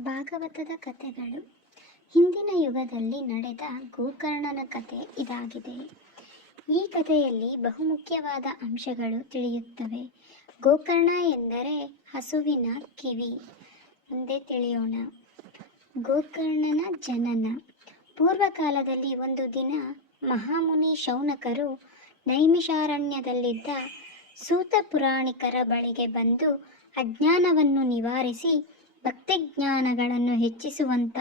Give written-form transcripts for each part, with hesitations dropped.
ಭಾಗವತದ ಕಥೆಗಳು. ಹಿಂದಿನ ಯುಗದಲ್ಲಿ ನಡೆದ ಗೋಕರ್ಣನ ಕಥೆ ಇದಾಗಿದೆ. ಈ ಕಥೆಯಲ್ಲಿ ಬಹುಮುಖ್ಯವಾದ ಅಂಶಗಳು ತಿಳಿಯುತ್ತವೆ. ಗೋಕರ್ಣ ಎಂದರೆ ಹಸುವಿನ ಕಿವಿ. ಮುಂದೆ ತಿಳಿಯೋಣ. ಗೋಕರ್ಣನ ಜನನ. ಪೂರ್ವಕಾಲದಲ್ಲಿ ಒಂದು ದಿನ ಮಹಾಮುನಿ ಶೌನಕರು ನೈಮಿಷಾರಣ್ಯದಲ್ಲಿದ್ದ ಸೂತ ಪುರಾಣಿಕರ ಬಳಿಗೆ ಬಂದು ಅಜ್ಞಾನವನ್ನು ನಿವಾರಿಸಿ ಭಕ್ತಿಜ್ಞಾನಗಳನ್ನು ಹೆಚ್ಚಿಸುವಂಥ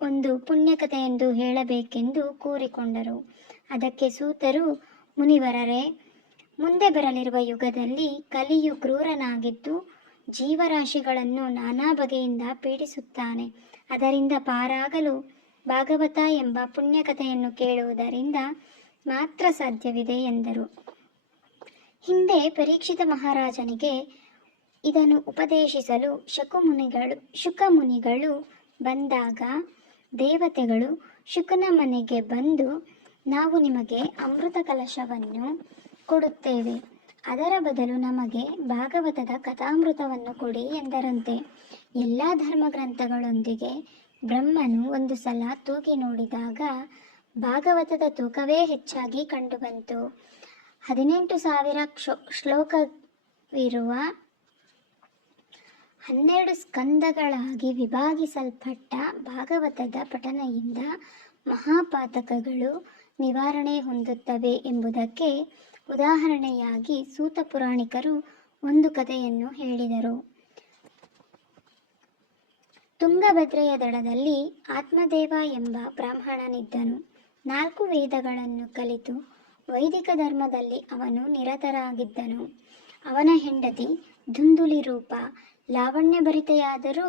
ಒಂದು ಪುಣ್ಯಕಥೆಯೆಂದು ಹೇಳಬೇಕೆಂದು ಕೂರಿಕೊಂಡರು. ಅದಕ್ಕೆ ಸೂತರು, ಮುನಿವರರೇ, ಮುಂದೆ ಬರಲಿರುವ ಯುಗದಲ್ಲಿ ಕಲಿಯು ಕ್ರೂರನಾಗಿದ್ದು ಜೀವರಾಶಿಗಳನ್ನು ನಾನಾ ಬಗೆಯಿಂದ ಪೀಡಿಸುತ್ತಾನೆ. ಅದರಿಂದ ಪಾರಾಗಲು ಭಾಗವತ ಎಂಬ ಪುಣ್ಯಕಥೆಯನ್ನು ಕೇಳುವುದರಿಂದ ಮಾತ್ರ ಸಾಧ್ಯವಿದೆ ಎಂದರು. ಹಿಂದೆ ಪರೀಕ್ಷಿತ ಮಹಾರಾಜನಿಗೆ ಇದನ್ನು ಉಪದೇಶಿಸಲು ಶುಕಮುನಿಗಳು ಬಂದಾಗ ದೇವತೆಗಳು ಶುಕನ ಮನೆಗೆ ಬಂದು, ನಾವು ನಿಮಗೆ ಅಮೃತ ಕಲಶವನ್ನು ಕೊಡುತ್ತೇವೆ, ಅದರ ಬದಲು ನಮಗೆ ಭಾಗವತದ ಕಥಾಮೃತವನ್ನು ಕೊಡಿ ಎಂದರಂತೆ. ಎಲ್ಲ ಧರ್ಮಗ್ರಂಥಗಳೊಂದಿಗೆ ಬ್ರಹ್ಮನು ಒಂದು ಸಲ ತೂಗಿ ನೋಡಿದಾಗ ಭಾಗವತದ ತೂಕವೇ ಹೆಚ್ಚಾಗಿ ಕಂಡುಬಂತು. 18,000 ಶ್ಲೋಕವಿರುವ 12 ಸ್ಕಂದಗಳಾಗಿ ವಿಭಾಗಿಸಲ್ಪಟ್ಟ ಭಾಗವತದ ಪಠನೆಯಿಂದ ಮಹಾಪಾತಕಗಳು ನಿವಾರಣೆ ಹೊಂದುತ್ತವೆ ಎಂಬುದಕ್ಕೆ ಉದಾಹರಣೆಯಾಗಿ ಸೂತ ಪುರಾಣಿಕರು ಒಂದು ಕಥೆಯನ್ನು ಹೇಳಿದರು. ತುಂಗಭದ್ರೆಯ ದಡದಲ್ಲಿ ಆತ್ಮದೇವ ಎಂಬ ಬ್ರಾಹ್ಮಣನಿದ್ದನು. 4 ವೇದಗಳನ್ನು ಕಲಿತು ವೈದಿಕ ಧರ್ಮದಲ್ಲಿ ಅವನು ನಿರತರಾಗಿದ್ದನು. ಅವನ ಹೆಂಡತಿ ದುಂದುಲಿ ರೂಪ, ಲಾವಣ್ಯಭರಿತೆಯಾದರೂ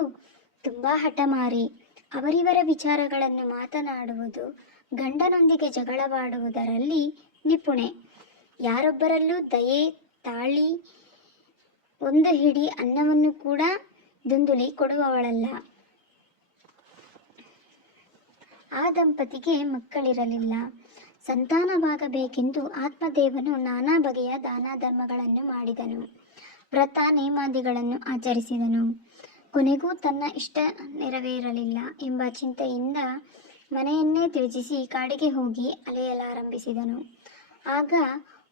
ತುಂಬ ಹಠಮಾರಿ. ಅವರಿವರ ವಿಚಾರಗಳನ್ನು ಮಾತನಾಡುವುದು, ಗಂಡನೊಂದಿಗೆ ಜಗಳವಾಡುವುದರಲ್ಲಿ ನಿಪುಣೆ. ಯಾರೊಬ್ಬರಲ್ಲೂ ದಯೆ ತಾಳಿ ಒಂದು ಹಿಡಿ ಅನ್ನವನ್ನು ಕೂಡ ದುಂದುಲಿ ಕೊಡುವವಳಲ್ಲ. ಆ ದಂಪತಿಗೆ ಮಕ್ಕಳಿರಲಿಲ್ಲ. ಸಂತಾನವಾಗಬೇಕೆಂದು ಆತ್ಮದೇವನು ನಾನಾ ಬಗೆಯ ದಾನ ಧರ್ಮಗಳನ್ನು ಮಾಡಿದನು. ವ್ರತ ನೇಮಾದಿಗಳನ್ನು ಆಚರಿಸಿದನು. ಕೊನೆಗೂ ತನ್ನ ಇಷ್ಟ ನೆರವೇರಲಿಲ್ಲ ಎಂಬ ಚಿಂತೆಯಿಂದ ಮನೆಯನ್ನೇ ತ್ಯಜಿಸಿ ಕಾಡಿಗೆ ಹೋಗಿ ಅಲೆಯಲಾರಂಭಿಸಿದನು. ಆಗ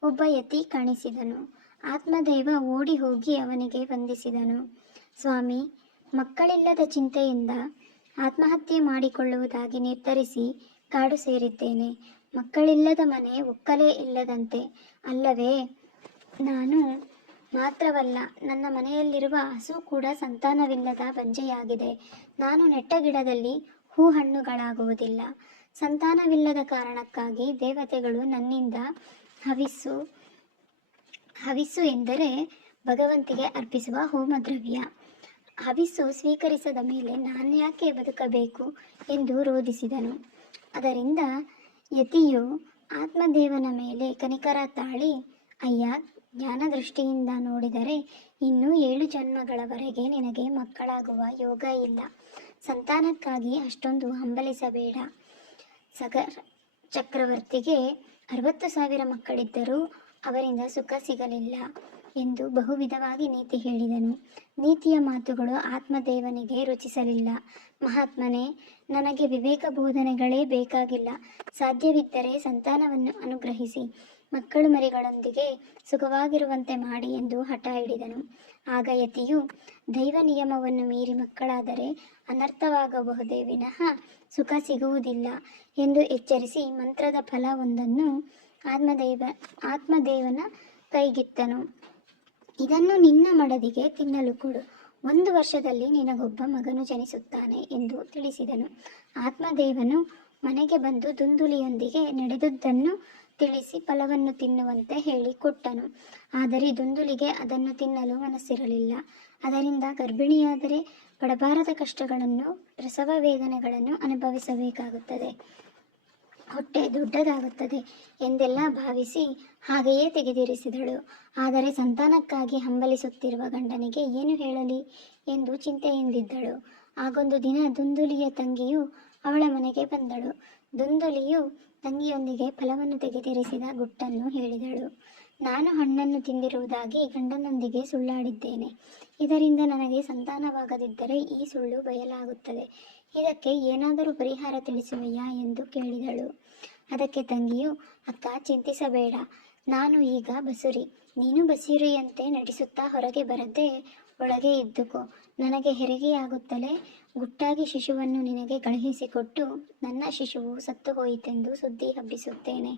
ಒಬ್ಬ ಯತಿ ಕಾಣಿಸಿದನು. ಆತ್ಮದೇವ ಓಡಿ ಹೋಗಿ ಅವನಿಗೆ ವಂದಿಸಿದನು. ಸ್ವಾಮಿ, ಮಕ್ಕಳಿಲ್ಲದ ಚಿಂತೆಯಿಂದ ಆತ್ಮಹತ್ಯೆ ಮಾಡಿಕೊಳ್ಳುವುದಾಗಿ ನಿರ್ಧರಿಸಿ ಕಾಡು ಸೇರಿದ್ದೇನೆ. ಮಕ್ಕಳಿಲ್ಲದ ಮನೆ ಒಕ್ಕಲೇ ಇಲ್ಲದಂತೆ ಅಲ್ಲವೇ? ನಾನು ಮಾತ್ರವಲ್ಲ, ನನ್ನ ಮನೆಯಲ್ಲಿರುವ ಹಸು ಕೂಡ ಸಂತಾನವಿಲ್ಲದ ಬಂಜೆಯಾಗಿದೆ. ನಾನು ನೆಟ್ಟ ಗಿಡದಲ್ಲಿ ಹೂ ಹಣ್ಣುಗಳಾಗುವುದಿಲ್ಲ. ಸಂತಾನವಿಲ್ಲದ ಕಾರಣಕ್ಕಾಗಿ ದೇವತೆಗಳು ನನ್ನಿಂದ ಹವಿಸ್ಸು ಎಂದರೆ ಭಗವಂತಿಗೆ ಅರ್ಪಿಸುವ ಹೋಮದ್ರವ್ಯ. ಹವಿಸ್ಸು ಸ್ವೀಕರಿಸದ ಮೇಲೆ ನಾನ್ಯಾಕೆ ಬದುಕಬೇಕು ಎಂದು ರೋಧಿಸಿದನು. ಅದರಿಂದ ಯತಿಯು ಆತ್ಮದೇವನ ಮೇಲೆ ಕನಿಕರ ತಾಳಿ, ಅಯ್ಯ, ಜ್ಞಾನದೃಷ್ಟಿಯಿಂದ ನೋಡಿದರೆ ಇನ್ನೂ 7 ಜನ್ಮಗಳವರೆಗೆ ನಿನಗೆ ಮಕ್ಕಳಾಗುವ ಯೋಗ ಇಲ್ಲ. ಸಂತಾನಕ್ಕಾಗಿ ಅಷ್ಟೊಂದು ಹಂಬಲಿಸಬೇಡ. ಸಗರ ಚಕ್ರವರ್ತಿಗೆ 60,000 ಮಕ್ಕಳಿದ್ದರೂ ಅವರಿಂದ ಸುಖ ಸಿಗಲಿಲ್ಲ ಎಂದು ಬಹುವಿಧವಾಗಿ ನೀತಿ ಹೇಳಿದನು. ನೀತಿಯ ಮಾತುಗಳು ಆತ್ಮದೇವನಿಗೆ ರುಚಿಸಲಿಲ್ಲ. ಮಹಾತ್ಮನೇ, ನನಗೆ ವಿವೇಕ ಬೋಧನೆಗಳೇ ಬೇಕಾಗಿಲ್ಲ. ಸಾಧ್ಯವಿದ್ದರೆ ಸಂತಾನವನ್ನು ಅನುಗ್ರಹಿಸಿ ಮಕ್ಕಳು ಮರಿಗಳೊಂದಿಗೆ ಸುಖವಾಗಿರುವಂತೆ ಮಾಡಿ ಎಂದು ಹಠ ಹಿಡಿದನು. ಆಗ ಯತಿಯು, ದೈವ ನಿಯಮವನ್ನು ಮೀರಿ ಮಕ್ಕಳಾದರೆ ಅನರ್ಥವಾಗಬಹುದೇ ವಿನಃ ಸುಖ ಸಿಗುವುದಿಲ್ಲ ಎಂದು ಎಚ್ಚರಿಸಿ ಮಂತ್ರದ ಫಲವೊಂದನ್ನು ಆತ್ಮದೇವನ ಕೈಗಿತ್ತನು. ಇದನ್ನು ನಿನ್ನ ಮಡದಿಗೆ ತಿನ್ನಲು ಕೊಡು. 1 ವರ್ಷದಲ್ಲಿ ನಿನಗೊಬ್ಬ ಮಗನು ಜನಿಸುತ್ತಾನೆ ಎಂದು ತಿಳಿಸಿದನು. ಆತ್ಮದೇವನು ಮನೆಗೆ ಬಂದು ದುಂದುಲಿಯೊಂದಿಗೆ ನಡೆದುದನ್ನು ತಿಳಿಸಿ ಫಲವನ್ನು ತಿನ್ನುವಂತೆ ಹೇಳಿಕೊಟ್ಟನು. ಆದರೆ ದುಂದುಲಿಗೆ ಅದನ್ನು ತಿನ್ನಲು ಮನಸ್ಸಿರಲಿಲ್ಲ. ಅದರಿಂದ ಗರ್ಭಿಣಿಯಾದರೆ ಪಡಬಾರದ ಕಷ್ಟಗಳನ್ನು, ಪ್ರಸವ ವೇದನೆಗಳನ್ನು ಅನುಭವಿಸಬೇಕಾಗುತ್ತದೆ, ಹೊಟ್ಟೆ ದೊಡ್ಡದಾಗುತ್ತದೆ ಎಂದೆಲ್ಲ ಭಾವಿಸಿ ಹಾಗೆಯೇ ತೆಗೆದಿರಿಸಿದಳು. ಆದರೆ ಸಂತಾನಕ್ಕಾಗಿ ಹಂಬಲಿಸುತ್ತಿರುವ ಗಂಡನಿಗೆ ಏನು ಹೇಳಲಿ ಎಂದು ಚಿಂತೆಯಿಂದಿದ್ದಳು. ಆಗೊಂದು ದಿನ ದುಂದುಲಿಯ ತಂಗಿಯು ಅವಳ ಮನೆಗೆ ಬಂದಳು. ದುಂದುಲಿಯು ತಂಗಿಯೊಂದಿಗೆ ಫಲವನ್ನು ತೆಗೆದಿರಿಸಿದ ಗುಟ್ಟನ್ನು ಹೇಳಿದಳು. ನಾನು ಹಣ್ಣನ್ನು ತಿಂದಿರುವುದಾಗಿ ಗಂಡನೊಂದಿಗೆ ಸುಳ್ಳಾಡಿದ್ದೇನೆ. ಇದರಿಂದ ನನಗೆ ಸಂತಾನವಾಗದಿದ್ದರೆ ಈ ಸುಳ್ಳು ಬಯಲಾಗುತ್ತದೆ. ಇದಕ್ಕೆ ಏನಾದರೂ ಪರಿಹಾರ ತಿಳಿಸುವೆಯಾ ಎಂದು ಕೇಳಿದಳು. ಅದಕ್ಕೆ ತಂಗಿಯು, ಅಕ್ಕ, ಚಿಂತಿಸಬೇಡ. ನಾನು ಈಗ ಬಸುರಿ. ನೀನು ಬಸುರಿಯಂತೆ ನಟಿಸುತ್ತಾ ಹೊರಗೆ ಬರದೆ ಒಳಗೆ ಇದ್ದುಕೋ. ನನಗೆ ಹೆರಿಗೆಯಾಗುತ್ತಲೇ ಗುಟ್ಟಾಗಿ ಶಿಶುವನ್ನು ನಿನಗೆ ಕಳುಹಿಸಿಕೊಟ್ಟು ನನ್ನ ಶಿಶುವು ಸತ್ತು ಹೋಯಿತೆಂದು ಸುದ್ದಿ ಹಬ್ಬಿಸುತ್ತೇನೆ.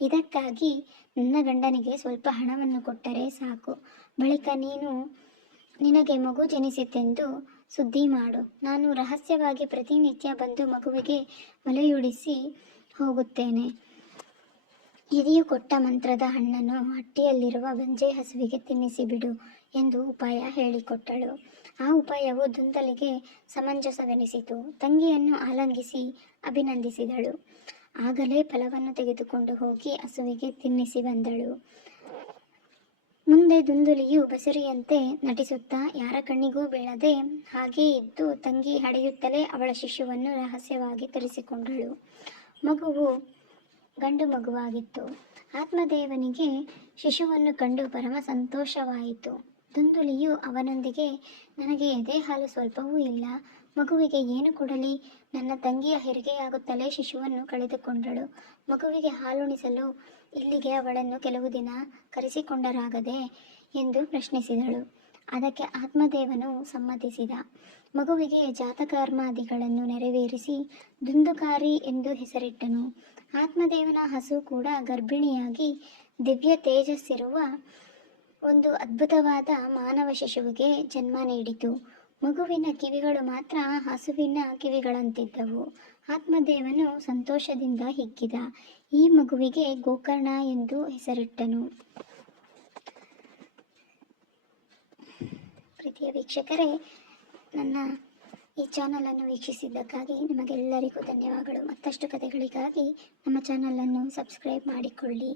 ಇದಕ್ಕಾಗಿ ನನ್ನ ಗಂಡನಿಗೆ ಸ್ವಲ್ಪ ಹಣವನ್ನು ಕೊಟ್ಟರೆ ಸಾಕು. ಬಳಿಕ ನಿನಗೆ ಮಗು ಜನಿಸಿತೆಂದು ಸುದ್ದಿ ಮಾಡು. ನಾನು ರಹಸ್ಯವಾಗಿ ಪ್ರತಿನಿತ್ಯ ಬಂದು ಮಗುವಿಗೆ ಮಲೆಯುಡಿಸಿ ಹೋಗುತ್ತೇನೆ. ಹಿರಿಯು ಕೊಟ್ಟ ಮಂತ್ರದ ಹಣ್ಣನ್ನು ಹಟ್ಟಿಯಲ್ಲಿರುವ ಬಂಜೆ ಹಸುವಿಗೆ ತಿನ್ನಿಸಿಬಿಡು ಎಂದು ಉಪಾಯ ಹೇಳಿಕೊಟ್ಟಳು. ಆ ಉಪಾಯವು ದುಂದಲಿಗೆ ಸಮಂಜಸವೆನಿಸಿತು. ತಂಗಿಯನ್ನು ಆಲಂಗಿಸಿ ಅಭಿನಂದಿಸಿದಳು. ಆಗಲೇ ಫಲವನ್ನು ತೆಗೆದುಕೊಂಡು ಹೋಗಿ ಹಸುವಿಗೆ ತಿನ್ನಿಸಿ ಬಂದಳು. ಮುಂದೆ ದುಂದುಲಿಯು ಬಸುರಿಯಂತೆ ನಟಿಸುತ್ತಾ ಯಾರ ಕಣ್ಣಿಗೂ ಬೀಳದೆ ಹಾಗೇ ಇದ್ದು ತಂಗಿ ಹಡೆಯುತ್ತಲೇ ಅವಳ ಶಿಶುವನ್ನು ರಹಸ್ಯವಾಗಿ ತರಿಸಿಕೊಂಡಳು. ಮಗುವು ಗಂಡು ಮಗುವಾಗಿತ್ತು. ಆತ್ಮದೇವನಿಗೆ ಶಿಶುವನ್ನು ಕಂಡು ಪರಮ ಸಂತೋಷವಾಯಿತು. ದುಂದುಲಿಯು ಅವನೊಂದಿಗೆ, ನನಗೆ ಎದೆ ಹಾಲು ಸ್ವಲ್ಪವೂ ಇಲ್ಲ, ಮಗುವಿಗೆ ಏನು ಕೊಡಲಿ? ನನ್ನ ತಂಗಿಯ ಹೆರಿಗೆಯಾಗುತ್ತಲೇ ಶಿಶುವನ್ನು ಕಳೆದುಕೊಂಡಳು. ಮಗುವಿಗೆ ಹಾಲುಣಿಸಲು ಇಲ್ಲಿಗೆ ಅವಳನ್ನು ಕೆಲವು ದಿನ ಕರೆಸಿಕೊಂಡರಾಗದೆ ಎಂದು ಪ್ರಶ್ನಿಸಿದಳು. ಅದಕ್ಕೆ ಆತ್ಮದೇವನು ಸಮ್ಮತಿಸಿದ. ಮಗುವಿಗೆ ಜಾತಕರ್ಮಾದಿಗಳನ್ನು ನೆರವೇರಿಸಿ ದುಂದುಕಾರಿ ಎಂದು ಹೆಸರಿಟ್ಟನು. ಆತ್ಮದೇವನ ಹಸು ಕೂಡ ಗರ್ಭಿಣಿಯಾಗಿ ದಿವ್ಯ ತೇಜಸ್ಸಿರುವ ಒಂದು ಅದ್ಭುತವಾದ ಮಾನವ ಶಿಶುವಿಗೆ ಜನ್ಮ ನೀಡಿತು. ಮಗುವಿನ ಕಿವಿಗಳು ಮಾತ್ರ ಹಸುವಿನ ಕಿವಿಗಳಂತಿದ್ದವು. ಆತ್ಮದೇವನು ಸಂತೋಷದಿಂದ ಹಿಗ್ಗಿದ. ಈ ಮಗುವಿಗೆ ಗೋಕರ್ಣ ಎಂದು ಹೆಸರಿಟ್ಟನು. ಪ್ರೀತಿಯ ವೀಕ್ಷಕರೇ, ನನ್ನ ಈ ಚಾನಲನ್ನು ವೀಕ್ಷಿಸಿದ್ದಕ್ಕಾಗಿ ನಿಮಗೆಲ್ಲರಿಗೂ ಧನ್ಯವಾದಗಳು. ಮತ್ತಷ್ಟು ಕಥೆಗಳಿಗಾಗಿ ನಮ್ಮ ಚಾನಲನ್ನು ಸಬ್ಸ್ಕ್ರೈಬ್ ಮಾಡಿಕೊಳ್ಳಿ.